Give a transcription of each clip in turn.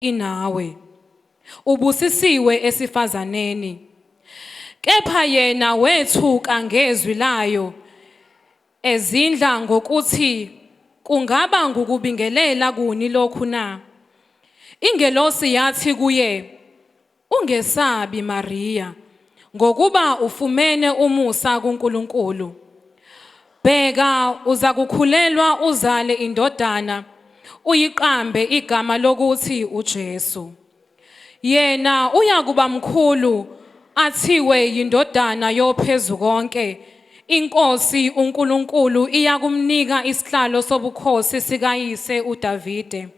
inawe. Ubusisiwe esifazaneni. Kepha yena wethuka ngezwi layo, ezindla ngokuthi kungaba ngukubingelela kuni lokhu na. Ingelosi yathi kuye, ungesabi Maria, ngokuba ufumene umusa kuNkulunkulu. Bheka, uza kukhulelwa uzale indodana, uyiqambe igama lokuthi uJesu. Yena uyakuba mkhulu, athiwe yindodana yoPhezukonke. Inkosi uNkulunkulu iyakumnika isihlalo sobukhosi sikayise uDavide.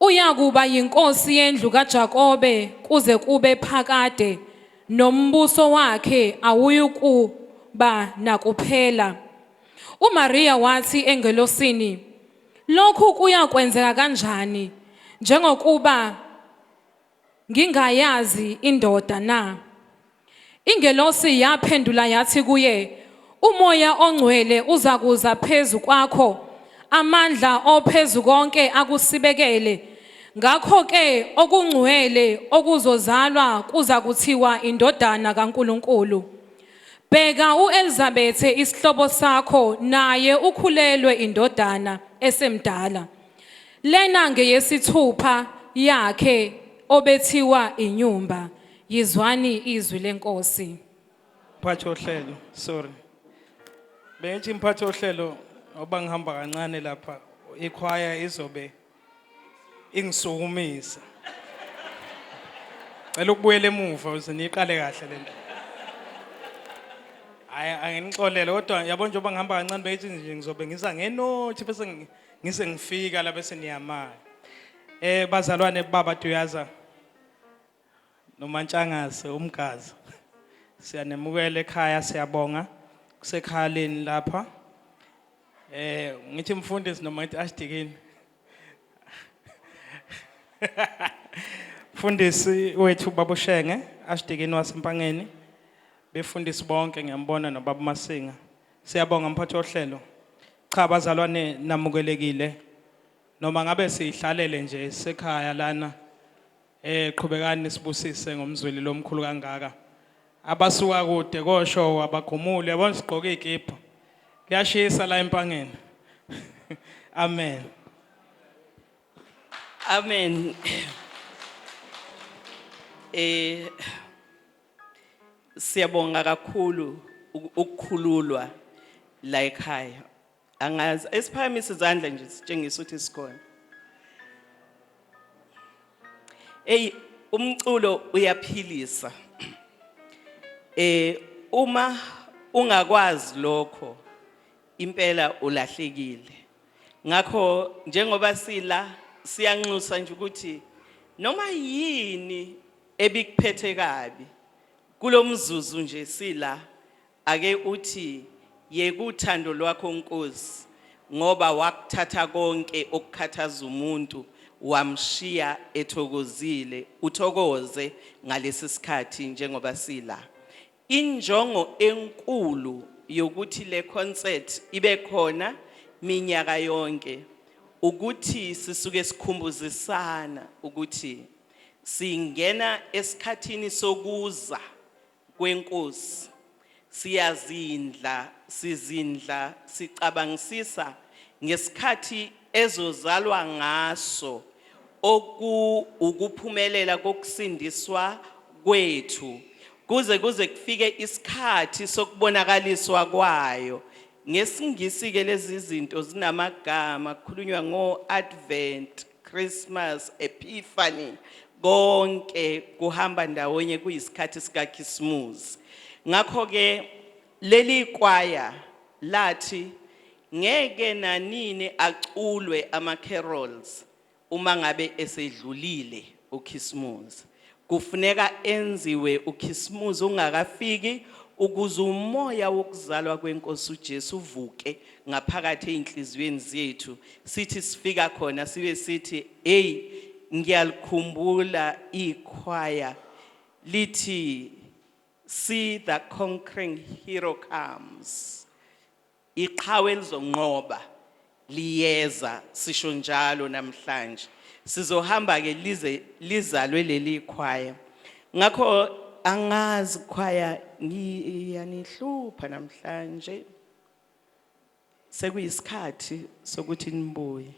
Uyakuba yinkosi yendlu kaJakobe kuze kube phakade, nombuso wakhe awuyukuba nakuphela. UMaria wathi engelosini, lokhu kuyakwenzeka kanjani, njengokuba ngingayazi indoda na? Ingelosi yaphendula yathi kuye, uMoya oNgcwele uzakuza phezu kwakho, amandla oPhezukonke akusibekele. Ngakho-ke okungcwele okuzozalwa kuza kuthiwa indodana kaNkulunkulu. Bheka, u-Elizabethe isihlobo sakho naye ukhulelwe indodana esemdala. Lena ngeyesithupha yakhe obethiwa inyumba. Yizwani izwi lenkosi. Mphathi wohlelo, sorry. Bengithi mphathi wohlelo oba ngihamba kancane lapha ikhwaya izobe ingisukumisa. Cela ukubuyela emuva ukuze niqale kahle lento. Angixolele kodwa yabona njengoba ngihamba kancane bengithi nje ngizobe ngiza ngenothi bese ngise ngifika la bese niyamaya. Bazalwane baba Duyaza noMantshangase umgazi. Siyanemukela ekhaya, siyabonga kusekhaleni lapha. Ngithi mfundisi noma ngithi Ashdikini. Mfundisi wethu Baba Shenge, Ashdikini waseMpangeni. Befundisi bonke ngiyambona noBaba Masinga. Siyabonga mphathi wohlelo. Cha bazalwane namukelekile. Noma ngabe sihlalele nje sekhaya lana. Qhubekani sibusise ngomzweli lomkhulu kangaka. Abasuka kude kosho abagumule yabona sigqoka izikipa. Kuyashisa la eMpangeni. Amen. Amen. Siyabonga kakhulu ukukhululwa la ekhaya. Angazi esiphakamisa izandla nje sitshengisa ukuthi sikhona. Umculo uyaphilisa. Uma ungakwazi lokho impela ulahlekile. Ngakho njengoba siyanxusa nje ukuthi noma yini ebikuphethe kabi kulomzuzu nje sila ake uthi yekuthando lwakho Nkosi ngoba wakuthatha konke okukhathaza umuntu wamshiya ethokozile. Uthokoze ngalesi sikhathi njengoba sila. Injongo enkulu yokuthi le concert ibe khona minyaka yonke ukuthi sisuke sikhumbuzisana ukuthi singena esikhathini sokuza kweNkosi. Sizindla sicabangisisa ngesikhathi ezozalwa ngaso ukuphumelela kokusindiswa kwethu kuze kufike isikhathi sokubonakaliswa kwayo. NgesiNgisi ke lezi zinto zinamagama kukhulunywa ngo-Advent, Christmas, Epiphany, konke kuhamba ndawonye kuyisikhathi sikaKhisimusi. Ngakho ke leli kwaya lathi ngeke nanini aculwe ama-carols uma ngabe esedlulile uKhisimusi. Kufuneka enziwe uKhisimusi ungakafiki ukuze umoya wokuzalwa kweNkosi uJesu uvuke ngaphakathi einhliziyweni zethu. Sithi sifika khona sibe sithi hey ngiyalikhumbula ikhwaya lithi see the conquering hero comes. Iqhawe lizonqoba liyeza sisho njalo namhlanje. sizohamba ke lize lizalwe leli choir. Ngakho angazi choir ngiyanihlupha namhlanje. Sekuyisikhathi sokuthi nibuye.